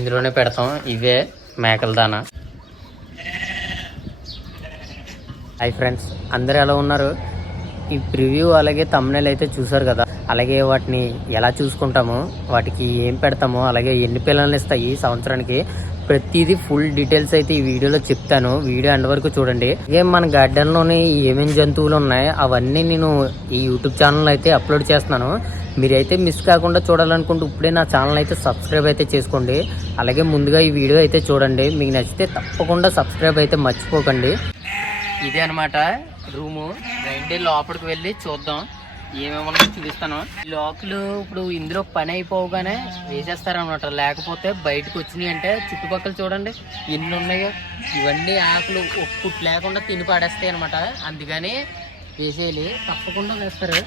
ఇందులోనే పెడతాం. ఇవే మేకల దానా. హాయ్ ఫ్రెండ్స్, అందరూ ఎలా ఉన్నారు? ఈ ప్రివ్యూ అలాగే థంబ్నెయిల్ అయితే చూసారు కదా. అలాగే వాటిని ఎలా చూసుకుంటామో, వాటికి ఏం పెడతామో, అలాగే ఎన్ని పిల్లల్ని ఇస్తాయి సంవత్సరానికి, ప్రతిదీ ఫుల్ డీటెయిల్స్ అయితే ఈ వీడియోలో చెప్తాను. వీడియో ఎండ్ వరకు చూడండి. అలాగే మన గార్డెన్లోని ఏమేమి జంతువులు ఉన్నాయి అవన్నీ నేను ఈ యూట్యూబ్ ఛానల్లో అయితే అప్లోడ్ చేస్తున్నాను. మీరైతే మిస్ కాకుండా చూడాలనుకుంటే ఇప్పుడే నా ఛానల్ అయితే సబ్స్క్రైబ్ అయితే చేసుకోండి. అలాగే ముందుగా ఈ వీడియో అయితే చూడండి. మీకు నచ్చితే తప్పకుండా సబ్స్క్రైబ్ అయితే మర్చిపోకండి. ఇదే అనమాట రూము. రండి లోపలికి వెళ్ళి చూద్దాం, ఏమేమన్నా చూపిస్తాను. లోకలు ఇప్పుడు ఇందులో పని అయిపోగానే వేసేస్తారనమాట. లేకపోతే బయటకు వచ్చినాయి అంటే చుట్టుపక్కల చూడండి ఎన్ని ఉన్నాయో. ఇవన్నీ ఆకులు ఒక్క లేకుండా తిని పాడేస్తాయి అనమాట. అందుకని వేసేయాలి, తప్పకుండా వేస్తారు.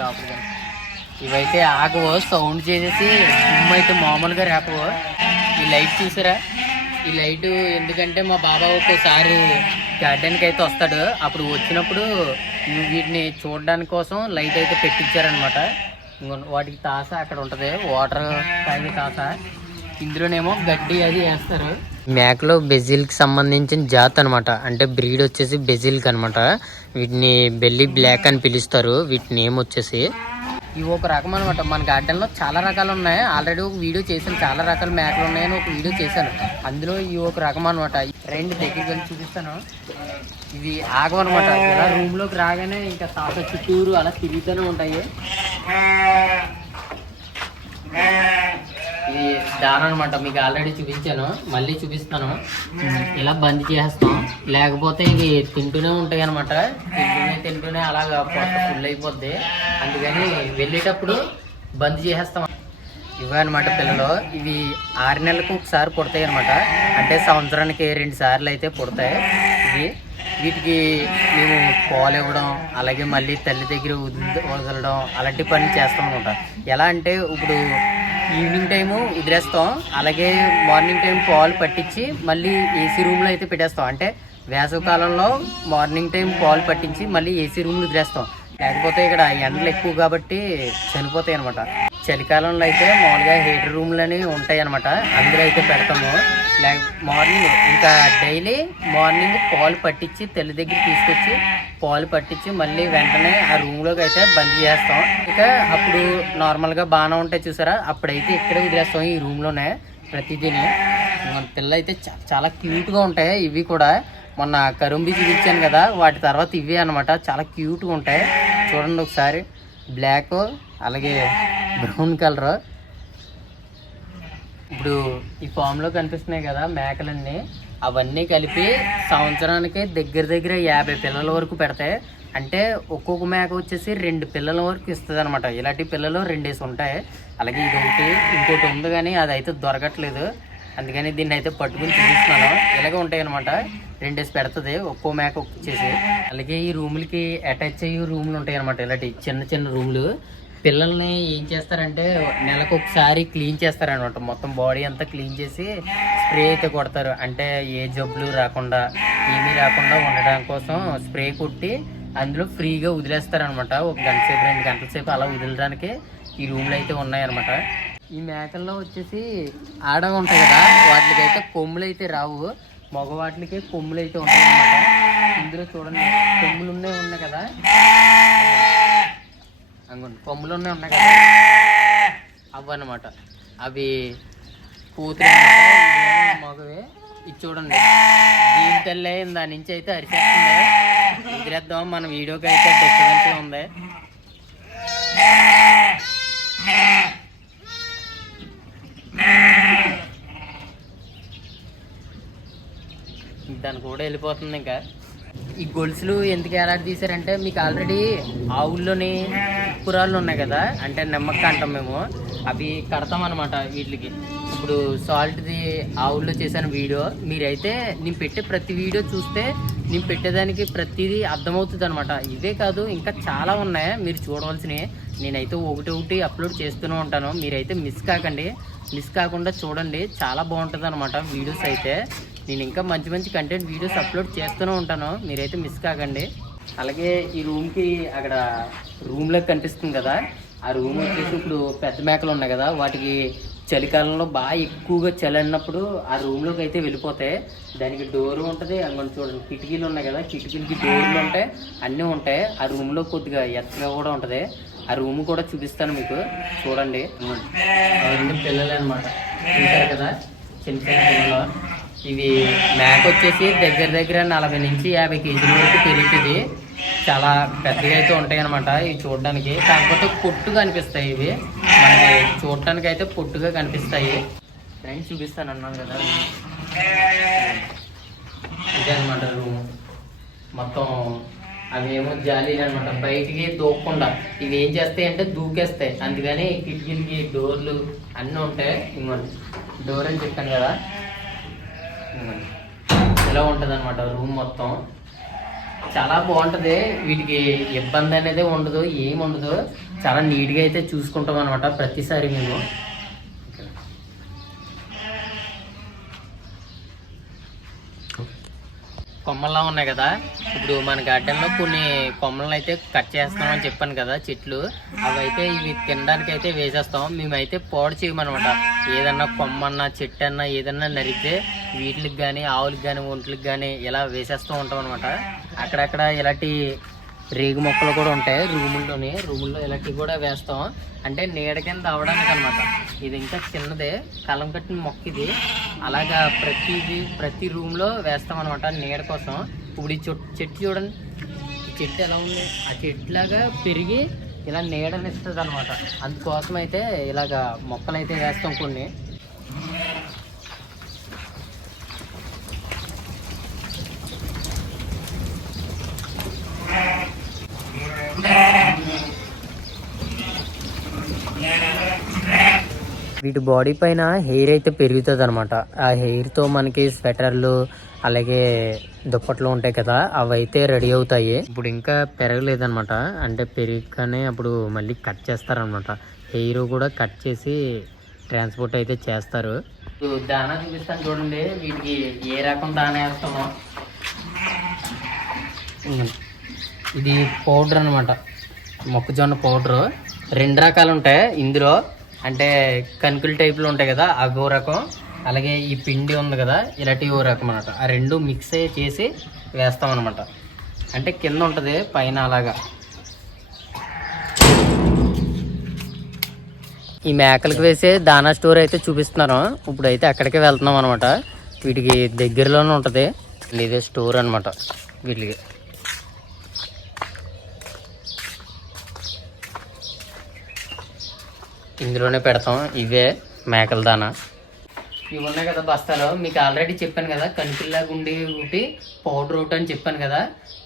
లోపలికి ఇవైతే ఆకవు, సౌండ్ చేసేసి సిమ్ అయితే మామూలుగా రేపవు. ఈ లైట్ చూసారా? ఈ లైట్ ఎందుకంటే మా బాబా ఒక్కోసారి గార్డెన్కి అయితే వస్తాడు. అప్పుడు వచ్చినప్పుడు వీటిని చూడడానికి కోసం లైట్ అయితే పెట్టించారనమాట. వాటికి తాస అక్కడ ఉంటుంది, వాటర్ తాగే తాస. ఇందులోనేమో గడ్డి అది వేస్తారు. మేకలో బెజిల్కి సంబంధించిన జాత్ అనమాట. అంటే బ్రీడ్ వచ్చేసి బెజిల్క్ అనమాట. వీటిని బెల్లీ బ్లాక్ అని పిలుస్తారు. వీటి నేమ్ వచ్చేసి ఇవి ఒక రకం అనమాట. మన గార్డెన్లో చాలా రకాలు ఉన్నాయి. ఆల్రెడీ ఒక వీడియో చేశాను, చాలా రకాల మేకలు ఉన్నాయని ఒక వీడియో చేశాను. అందులో ఇవి ఒక రకం అనమాట. రెండు దగ్గరికి వెళ్ళి చూపిస్తాను. ఇవి ఆగమనమాట. ఇలా రూమ్లోకి రాగానే ఇంకా తాత చుట్టూరు అలా తిరుగుతూనే ఉంటాయి. ఇది దాన అనమాట. మీకు ఆల్రెడీ చూపించాను, మళ్ళీ చూపిస్తాను. ఇలా బంద్ చేస్తాం, లేకపోతే ఇవి తింటూనే ఉంటాయి అనమాట. తింటూనే అలాగా పొట్ట ఫుల్ అయిపోద్ది. అందుకని వెళ్ళేటప్పుడు బంద్ చేసేస్తాం. ఇవే అనమాట పిల్లలు. ఇవి 6 నెలలకు ఒకసారి పుడతాయి అనమాట. అంటే సంవత్సరానికి 2 సార్లు అయితే పుడతాయి. వీటికి మేము పాలు ఇవ్వడం, అలాగే మళ్ళీ తల్లి దగ్గర వదలడం అలాంటి పని చేస్తాం అనమాట. ఎలా అంటే ఇప్పుడు ఈవినింగ్ టైము వదిలేస్తాం, అలాగే మార్నింగ్ టైం పాలు పట్టించి మళ్ళీ ఏసీ రూమ్లో అయితే పెట్టేస్తాం. అంటే వేసవికాలంలో మార్నింగ్ టైం పాలు పట్టించి మళ్ళీ ఏసీ రూమ్లో వదిలేస్తాం. లేకపోతే ఇక్కడ ఎండలు ఎక్కువ కాబట్టి చనిపోతాయి అనమాట. చలికాలంలో అయితే మామూలుగా హీటర్ రూమ్లని ఉంటాయి అనమాట. అందులో అయితే పెడతాము. మార్నింగ్ ఇంకా డైలీ మార్నింగ్ పాలు పట్టించి తల్లి దగ్గర తీసుకొచ్చి పాలు పట్టించి మళ్ళీ వెంటనే ఆ రూమ్లోకి అయితే బంద్ చేస్తాం. ఇక అప్పుడు నార్మల్గా బాగానే ఉంటాయి చూసారా, అప్పుడైతే ఇక్కడే వదిలేస్తాం ఈ రూమ్లోనే ప్రతిదీని. మన పిల్లలు అయితే చాలా క్యూట్గా ఉంటాయి. ఇవి కూడా మొన్న కరుంబి చూపించాను కదా, వాటి తర్వాత ఇవే అనమాట. చాలా క్యూట్గా ఉంటాయి. చూడండి ఒకసారి, బ్లాక్ అలాగే బ్రౌన్ కలర్. ఇప్పుడు ఈ ఫామ్లో కనిపిస్తున్నాయి కదా మేకలన్నీ, అవన్నీ కలిపి సంవత్సరానికి దగ్గర 50 పిల్లల వరకు పెడతాయి. అంటే ఒక్కొక్క మేక వచ్చేసి 2 పిల్లల వరకు ఇస్తుంది అనమాట. ఇలాంటి పిల్లలు 2 ఉంటాయి. అలాగే ఇంకోటి ఉంది కానీ అది అయితే దొరకట్లేదు. అందుకని దీన్ని అయితే పట్టుకుని చూపిస్తున్నాను. ఇలాగే ఉంటాయి అనమాట. 2 పెడుతుంది ఒక్కో మేక వచ్చేసి. అలాగే ఈ రూములకి అటాచ్ అయ్యి రూములు ఉంటాయి అనమాట. ఇలాంటి చిన్న చిన్న రూములు. పిల్లల్ని ఏం చేస్తారంటే నెలకు ఒకసారి క్లీన్ చేస్తారనమాట. మొత్తం బాడీ అంతా క్లీన్ చేసి స్ప్రే అయితే కొడతారు. అంటే ఏ జబ్బులు రాకుండా ఏమీ రాకుండా ఉండడం కోసం స్ప్రే కొట్టి అందులో ఫ్రీగా వదిలేస్తారనమాట. 1 గంట సేపు 2 గంటల సేపు అలా వదిలడానికి ఈ రూమ్లు అయితే ఉన్నాయన్నమాట. ఈ మేకల్లో వచ్చేసి ఆడగా ఉంటాయి కదా, వాటికి అయితే కొమ్ములు అయితే రావు. మగవాటికి కొమ్ములు అయితే ఉంటాయి అన్నమాట. ఇందులో చూడండి కొమ్ములు ఉన్నాయి కదా, కొమ్ములు ఉన్నాయి కదా, అవ్వన్నమాట. అవి కూతురు మగవే. ఇది చూడండి, దీని తల్లే దాని నుంచి అయితే అరిచేస్తుంది. ఎగిరేద్దాం, మన వీడియోకి అయితే డిస్టర్బెన్స్గా ఉంది. దాని కూడా వెళ్ళిపోతుంది. ఇంకా ఈ గొలుసులు ఎందుకు ఎలాంటి తీసారంటే, మీకు ఆల్రెడీ ఆవుల్లోని పురాలు ఉన్నాయి కదా, అంటే నిమ్మక్క అంటాం మేము, అవి కడతాం అనమాట వీటికి. ఇప్పుడు సాల్ట్ది ఆవుల్లో చేసిన వీడియో మీరైతే నేను పెట్టే ప్రతి వీడియో చూస్తే నేను పెట్టేదానికి ప్రతిదీ అర్థమవుతుంది అనమాట. ఇవే కాదు ఇంకా చాలా ఉన్నాయి మీరు చూడవలసినవి. నేనైతే ఒకటి అప్లోడ్ చేస్తూనే ఉంటాను. మీరైతే మిస్ కాకండి, మిస్ కాకుండా చూడండి. చాలా బాగుంటుంది అనమాట వీడియోస్ అయితే. నేను ఇంకా మంచి మంచి కంటెంట్ వీడియోస్ అప్లోడ్ చేస్తూనే ఉంటాను, మీరైతే మిస్ కాకండి. అలాగే ఈ రూమ్కి అక్కడ రూమ్లోకి కనిపిస్తుంది కదా, ఆ రూమ్ వచ్చేసి ఇప్పుడు పెద్ద మేకలు ఉన్నాయి కదా, వాటికి చలికాలంలో బాగా ఎక్కువగా చలి అన్నప్పుడు ఆ రూమ్లోకి అయితే వెళ్ళిపోతాయి. దానికి డోర్ ఉంటుంది, అందుకని చూడండి కిటికీలు ఉన్నాయి కదా, కిటికీలకి డోర్లు ఉంటాయి, అన్నీ ఉంటాయి. ఆ రూమ్లో కొద్దిగా ఎత్తగా కూడా ఉంటుంది. ఆ రూమ్ కూడా చూపిస్తాను మీకు, చూడండి. పిల్లలు అనమాట, చూసారు కదా, చిన్న చిన్న పిల్లలు. ఇవి మేక వచ్చేసి దగ్గర దగ్గర 40 నుంచి 50 కేజీల వరకు పెరుగుతుంది. చాలా పెద్దగా అయితే ఉంటాయి అనమాట ఇవి చూడడానికి. కాకపోతే పొట్టుగా అనిపిస్తాయి ఇవి, మనకి చూడటానికి అయితే పొట్టుగా కనిపిస్తాయి. ఫ్రెండ్స్ చూపిస్తాను అన్నాను కదా, ఇదే అనమాట రూమ్ మొత్తం. అవి ఏమో జాలీలు అనమాట, బయటికి దూకకుండా ఇవి ఏం చేస్తాయి అంటే దూకేస్తాయి. అందుకని కిటికీలకి డోర్లు అన్నీ ఉంటాయి. ఇవ్వండి డోర్ అని చెప్పాను కదా, ఇలా ఉంటుంది అనమాట రూమ్ మొత్తం. చాలా బాగుంటుంది, వీటికి ఇబ్బంది అనేది ఉండదు, ఏమి ఉండదు. చాలా నీట్గా అయితే చూసుకుంటాం అనమాట ప్రతిసారి మేము. కొమ్మల్లా ఉన్నాయి కదా, ఇప్పుడు మన గార్డెన్లో కొన్ని కొమ్మలను అయితే కట్ చేస్తామని చెప్పాను కదా, చెట్లు అవి అయితే ఇవి తినడానికి అయితే వేసేస్తాం. మేమైతే పాడు చేయమనమాట. ఏదన్నా కొమ్మన్నా చెట్టు అన్నా ఏదన్నా నరికితే వీటికి కానీ ఆవులకి కానీ ఒంట్లకి కానీ ఇలా వేసేస్తూ ఉంటాం అనమాట. అక్కడక్కడ ఇలాంటి రేగు మొక్కలు కూడా ఉంటాయి రూముల్లో ఇలాంటివి కూడా వేస్తాం. అంటే నీడ కింద అవడానికి అనమాట. ఇది ఇంకా చిన్నదే, కలం కట్టిన మొక్క ఇది. అలాగా ప్రతి రూమ్లో వేస్తాం అనమాట నీడ కోసం. ఇప్పుడు ఈ చెట్టు చూడండి, ఈ చెట్టు ఎలా ఉంది, ఆ చెట్టులాగా పెరిగి ఇలా నీడనిస్తుంది అనమాట. అందుకోసం అయితే ఇలాగా మొక్కలు అయితే వేస్తాం కొన్ని. వీటి బాడీ పైన హెయిర్ అయితే పెరుగుతుంది అనమాట. ఆ హెయిర్తో మనకి స్వెటర్లు అలాగే దుప్పట్లు ఉంటాయి కదా, అవి అయితే రెడీ అవుతాయి. ఇప్పుడు ఇంకా పెరగలేదనమాట, అంటే పెరిగానే అప్పుడు మళ్ళీ కట్ చేస్తారనమాట. హెయిర్ కూడా కట్ చేసి ట్రాన్స్పోర్ట్ అయితే చేస్తారు. దానా చూపిస్తాను చూడండి, వీటికి ఏ రకం దానా వేస్తామో. ఇది పౌడర్ అనమాట, మొక్కజొన్న పౌడరు. 2 రకాలు ఉంటాయి ఇందులో. అంటే కనుకలు టైప్లో ఉంటాయి కదా, అవి ఓ రకం, అలాగే ఈ పిండి ఉంది కదా ఇలాంటివి ఓ రకం అనమాట. ఆ 2 మిక్స్ చేసి వేస్తాం అనమాట. అంటే కింద ఉంటుంది, పైన అలాగా. ఈ మేకలకు వేసే దానా స్టోర్ అయితే చూపిస్తున్నాను. ఇప్పుడైతే అక్కడికే వెళ్తున్నాం అనమాట. వీటికి దగ్గరలోనే ఉంటుంది, ఇదే స్టోర్ అనమాట. వీటికి ఇందులోనే పెడతాం. ఇవే మేకల దానా. ఇవి ఉన్నాయి కదా బస్తాలు, మీకు ఆల్రెడీ చెప్పాను కదా, కనుకల్లాగా ఉండి ఒకటి పౌడర్ ఒకటి అని చెప్పాను కదా.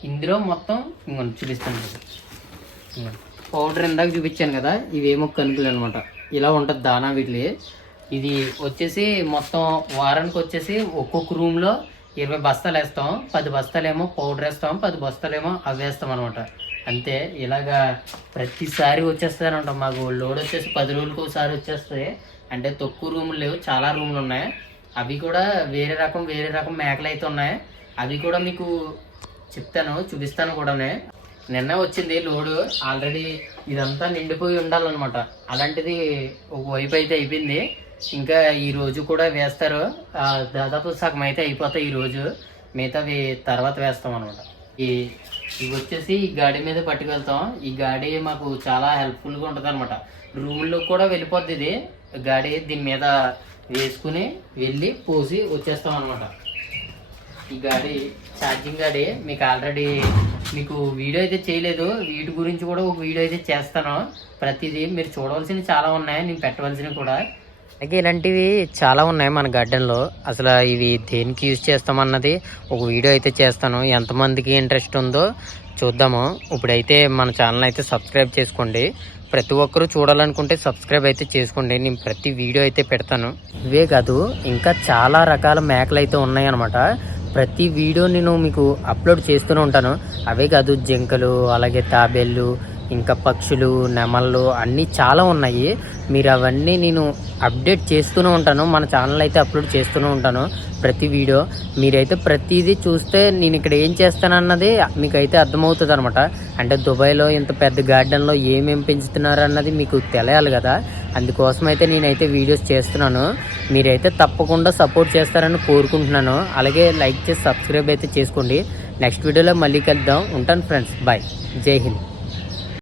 ఇందులో మొత్తం ఇంకొంచెం చూపిస్తాను కదా, పౌడర్ ఇందాక చూపించాను కదా, ఇవేమో కనుకలు అనమాట. ఇలా ఉంటుంది దానా వీటి. ఇది వచ్చేసి మొత్తం వారానికి వచ్చేసి ఒక్కొక్క రూమ్లో 20 బస్తాలు వేస్తాం. 10 బస్తాలేమో పౌడర్ వేస్తాం, 10 బస్తాలేమో అవి వేస్తాం అనమాట. అంతే. ఇలాగా ప్రతిసారి వచ్చేస్తారంట. మాకు లోడ్ వచ్చేసి 10 రోజులకు ఒకసారి వచ్చేస్తాయి. అంటే తక్కువ రూములు లేవు, చాలా రూములు ఉన్నాయి. అవి కూడా వేరే రకం మేకలు అయితే ఉన్నాయి. అవి కూడా మీకు చెప్తాను, చూపిస్తాను కూడా. నిన్న వచ్చింది లోడు, ఆల్రెడీ ఇదంతా నిండిపోయి ఉండాలన్నమాట. అలాంటిది ఒక వైపు అయితే అయిపోయింది. ఇంకా ఈ రోజు కూడా వేస్తారు. దాదాపు సగం అయితే అయిపోతాయి ఈ రోజు, మిగతావి తర్వాత వేస్తాం అనమాట. ఇవి వచ్చేసి ఈ గాడి మీద పట్టుకెళ్తాం. ఈ గాడి మాకు చాలా హెల్ప్ఫుల్గా ఉంటుంది అనమాట. రూమ్లో కూడా వెళ్ళిపోద్ది ఇది గాడి. దీని మీద వేసుకుని వెళ్ళి పోసి వచ్చేస్తాం అనమాట. ఈ గాడి ఛార్జింగ్ గాడి. మీకు ఆల్రెడీ వీడియో అయితే చేయలేదు, వీటి గురించి కూడా ఒక వీడియో అయితే చేస్తాను. ప్రతిదీ మీరు చూడవలసినవి చాలా ఉన్నాయి, నేను పెట్టవలసినవి కూడా. అలాగే ఇలాంటివి చాలా ఉన్నాయి మన గార్డెన్లో. అసలు ఇవి దేనికి యూజ్ చేస్తామన్నది ఒక వీడియో అయితే చేస్తాను. ఎంతమందికి ఇంట్రెస్ట్ ఉందో చూద్దాము. ఇప్పుడైతే మన ఛానల్ అయితే సబ్స్క్రైబ్ చేసుకోండి. ప్రతి ఒక్కరూ చూడాలనుకుంటే సబ్స్క్రైబ్ అయితే చేసుకోండి. నేను ప్రతి వీడియో అయితే పెడతాను. ఇవే కాదు, ఇంకా చాలా రకాల మేకలు అయితే ఉన్నాయన్నమాట. ప్రతి వీడియో నేను మీకు అప్లోడ్ చేస్తూనే ఉంటాను. అవే కాదు, జింకలు, అలాగే తాబేళ్ళు, ఇంకా పక్షులు, నెమళ్ళు అన్నీ చాలా ఉన్నాయి. మీరు అవన్నీ నేను అప్డేట్ చేస్తూనే ఉంటాను. మన ఛానల్ అయితే అప్లోడ్ చేస్తూనే ఉంటాను ప్రతి వీడియో. మీరైతే ప్రతిదీ చూస్తే నేను ఇక్కడ ఏం చేస్తానన్నది మీకు అయితే అర్థమవుతుంది అనమాట. అంటే దుబాయ్లో ఇంత పెద్ద గార్డెన్లో ఏమేమి పెంచుతున్నారు అన్నది మీకు తెలియాలి కదా. అందుకోసం అయితే నేనైతే వీడియోస్ చేస్తున్నాను. మీరైతే తప్పకుండా సపోర్ట్ చేస్తారని కోరుకుంటున్నాను. అలాగే లైక్ చేసి సబ్స్క్రైబ్ అయితే చేసుకోండి. నెక్స్ట్ వీడియోలో మళ్ళీ కలుద్దాం. ఉంటాను ఫ్రెండ్స్, బాయ్, జై హింద్.